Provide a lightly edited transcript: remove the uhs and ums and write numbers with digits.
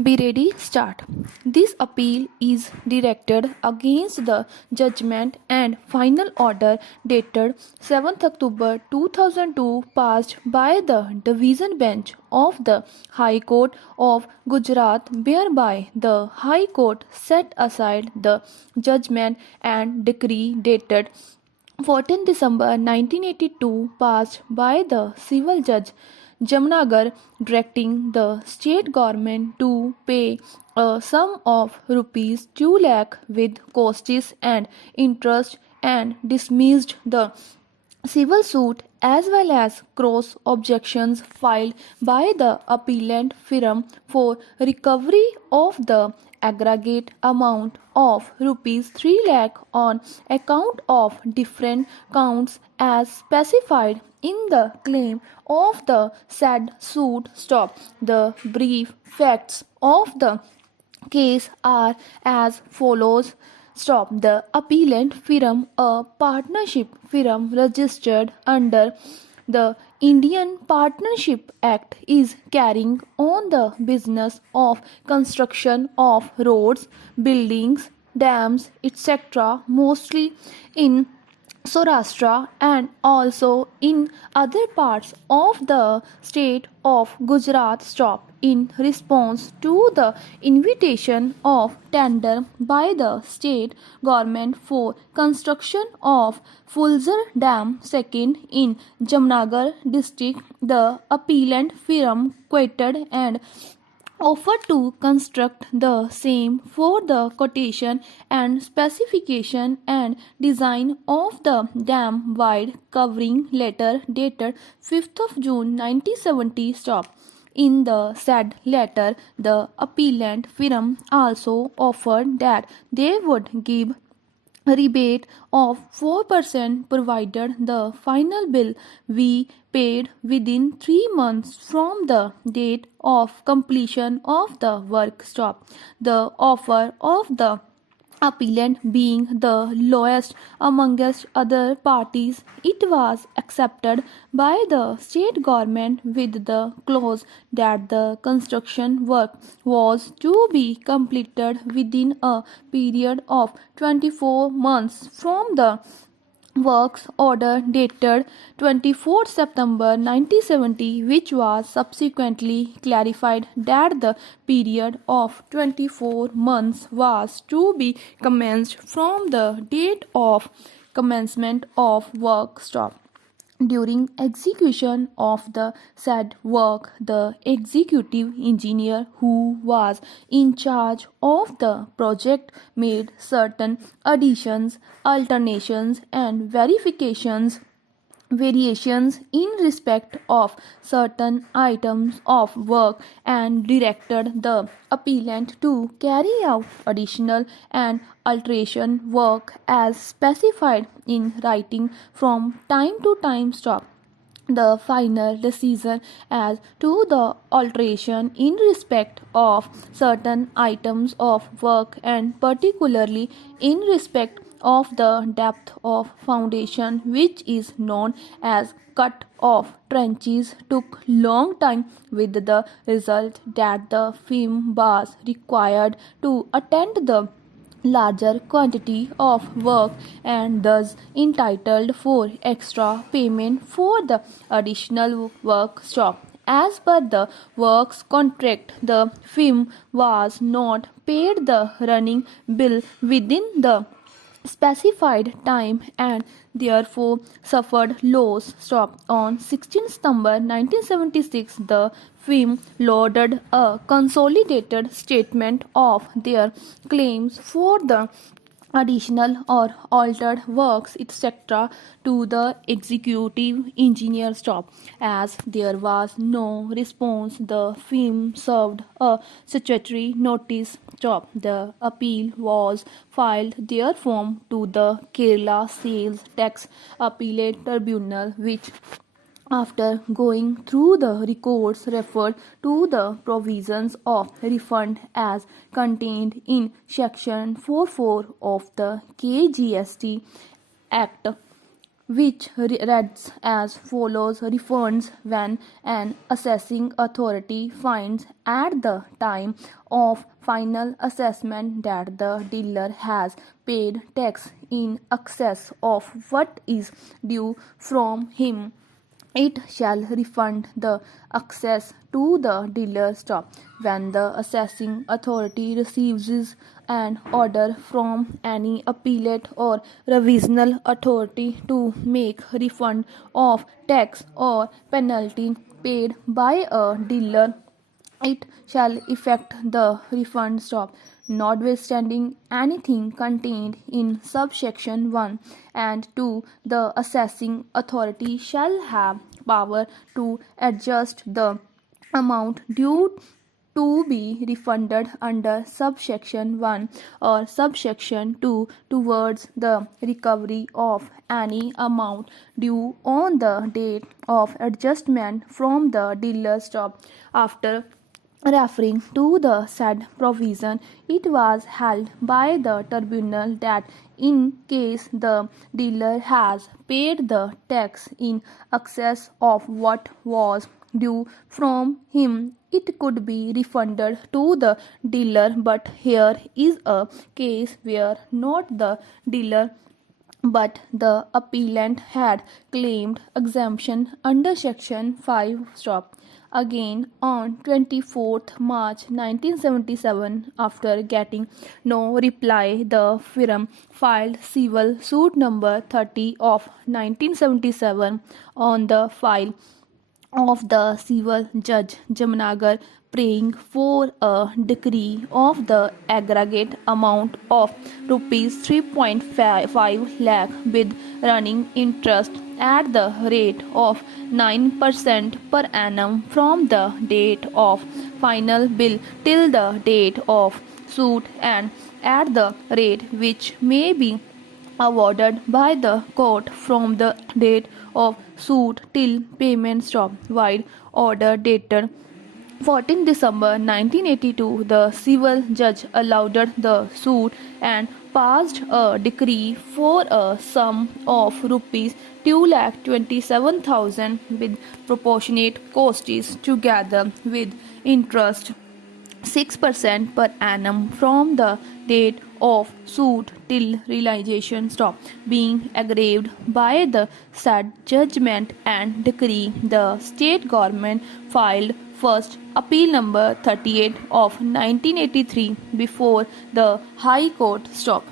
Be ready, start. This appeal is directed against the judgment and final order dated 7th October 2002 passed by the Division Bench of the High Court of Gujarat, whereby the High Court set aside the judgment and decree dated 14 December 1982 passed by the civil judge Jamnagar, directing the state government to pay a sum of rupees 2 lakh with costs and interest, and dismissed the civil suit as well as cross objections filed by the appellant firm for recovery of the aggregate amount of rupees 3 lakh on account of different counts as specified in the claim of the said suit. Stop. The brief facts of the case are as follows. Stop. The appellant firm, a partnership firm registered under the Indian Partnership Act, is carrying on the business of construction of roads, buildings, dams, etc., mostly in Saurashtra and also in other parts of the state of Gujarat. Stop. In response to the invitation of tender by the state government for construction of Fulzar Dam second in Jamnagar district, the appellant firm quoted and offered to construct the same for the quotation and specification and design of the dam wide covering letter dated 5th of June 1970. Stop. In the said letter, the appellant firm also offered that they would give rebate of 4% provided the final bill be paid within 3 months from the date of completion of the work. Stop. The offer of the appellant being the lowest amongst other parties, it was accepted by the state government with the clause that the construction work was to be completed within a period of 24 months from the works order dated 24 September 1970, which was subsequently clarified that the period of 24 months was to be commenced from the date of commencement of work. Stop. During execution of the said work, the executive engineer who was in charge of the project made certain additions, alterations, and variations in respect of certain items of work and directed the appellant to carry out additional and alteration work as specified in writing from time to time. Stop. The final decision as to the alteration in respect of certain items of work and particularly in respect of the depth of foundation, which is known as cut off trenches, took long time, with the result that the firm was required to attend the larger quantity of work and thus entitled for extra payment for the additional work. Stop. As per the works contract, the firm was not paid the running bill within the specified time and therefore suffered loss. Stop. On 16 September 1976, the firm lodged a consolidated statement of their claims for the additional or altered works, etc., to the executive engineer. Stop. As there was no response, the firm served a statutory notice. Stop. The appeal was filed therefrom to the Kerala Sales Tax Appellate Tribunal, which after going through the records referred to the provisions of refund as contained in section 44 of the KGST Act which reads as follows: refunds when an assessing authority finds at the time of final assessment that the dealer has paid tax in excess of what is due from him, it shall refund the excess to the dealer stop. When the assessing authority receives an order from any appellate or revisional authority to make refund of tax or penalty paid by a dealer, it shall effect the refund stop, notwithstanding anything contained in subsection 1 and 2. The assessing authority shall have power to adjust the amount due to be refunded under subsection 1 or subsection 2 towards the recovery of any amount due on the date of adjustment from the dealer stop. After referring to the said provision, it was held by the tribunal that in case the dealer has paid the tax in excess of what was due from him, it could be refunded to the dealer. But here is a case where not the dealer but the appellant had claimed exemption under section 5 stop. Again, on 24th March 1977, after getting no reply, the firm filed civil suit number 30 of 1977 on the file of the civil judge Jamnagar, praying for a decree of the aggregate amount of rupees 3.5 lakh with running interest at the rate of 9% per annum from the date of final bill till the date of suit, and at the rate which may be awarded by the court from the date of suit till payment stop. While order dated 14 December 1982, the civil judge allowed the suit and passed a decree for a sum of rupees 2,27,000 with proportionate costs together with interest 6% per annum from the date of suit till realization stop, being aggrieved by the said judgment and decree. The state government filed first appeal number 38 of 1983 before the High Court stop.